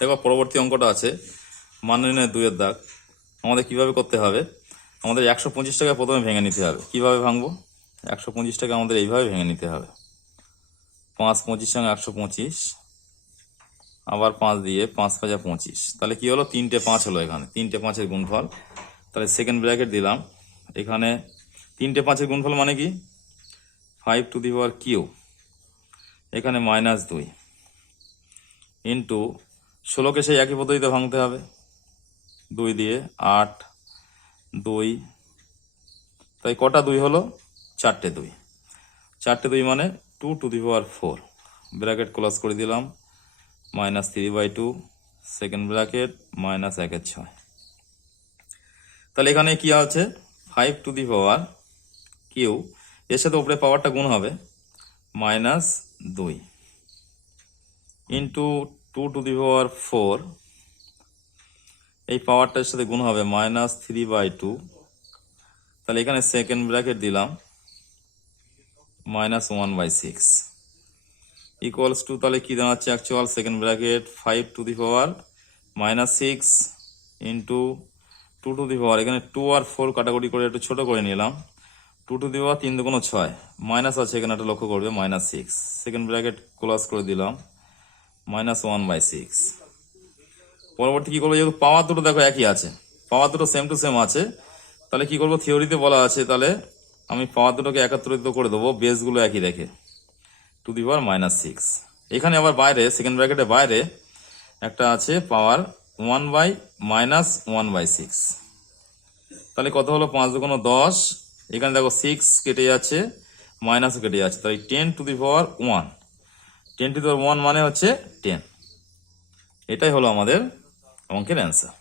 দেখো পরবর্তী অঙ্কটা আছে মান নির্ণয় 2 এর দাগ। আমাদের কিভাবে করতে হবে, আমাদের 125 টাকা প্রথমে ভেঙে নিতে হবে। কিভাবে ভাঙবো, 125 টাকা আমাদের এইভাবে ভেঙে নিতে হবে। 5 25 সঙ্গে 125, আবার 5 দিয়ে 5 5 25, তাহলে কি হলো 3টে 5 হলো। এখানে 3টে 5-এর গুণফল, তাহলে সেকেন্ড ব্র্যাকেট দিলাম। এখানে 3টে 5-এর গুণফল মানে কি 5 টু দি পাওয়ার কিউ, এখানে -2 ইন্টু 16কে সেই একই পদ্ধতিতে ভাঙতে হবে। 2 দিয়ে 8 2, তাই কটা 2 হলো, 4টে 2। 4টে 2 মানে 2 to the power 4, bracket close করে দিলাম। -3/2 সেকেন্ড ব্র্যাকেট -1/6। তাহলে এখানে কি আছে 5 টু দি পাওয়ার কিউ, এর সাথে উপরে পাওয়ারটা গুণ হবে -2 ইন্টু 2 টু দি পাওয়ার 4, এই পাওয়ারটার সাথে গুণ হবে -3/2। তাহলে এখানে সেকেন্ড ব্র্যাকেট দিলাম -1/6 ইকুয়ালস টু, তাহলে কি দাঁড়াচ্ছে actual second bracket 5 to the power -6 into 2 to the power, এখানে 2 আর 4 কাটাকুটি করে একটু ছোট করে নিলাম। 2 টু দি পাওয়ার 3 2 6, মাইনাস আছে এখানে একটা লক্ষ্য করবে, -6 সেকেন্ড ব্র্যাকেট ক্লোজ করে দিলাম -1/6। পরবর্তী কি করবো, যেহেতু পাওয়ার দুটো দেখো একই আছে, পাওয়ার দুটো সেম টু সেম আছে, তাহলে কি করবো থিওরিতে বলা আছে, তাহলে আমি পাওয়ার দুটোকে একত্রিত করে দেবো বেসগুলো একই রেখে, টু দি পাওয়ার -6। এখানে আবার বাইরে সেকেন্ড ব্র্যাকেটের বাইরে একটা আছে পাওয়ার 1/-1/6, তাহলে কত হলো 5 2 10, এখানে দেখো 6 কেটে যাচ্ছে, মাইনাসও কেটে যাচ্ছে, তাই 10 two the power 1, 10 two the পাওয়ার 1 মানে হচ্ছে 10। এটাই হলো আমাদের অঙ্কের অ্যান্সার।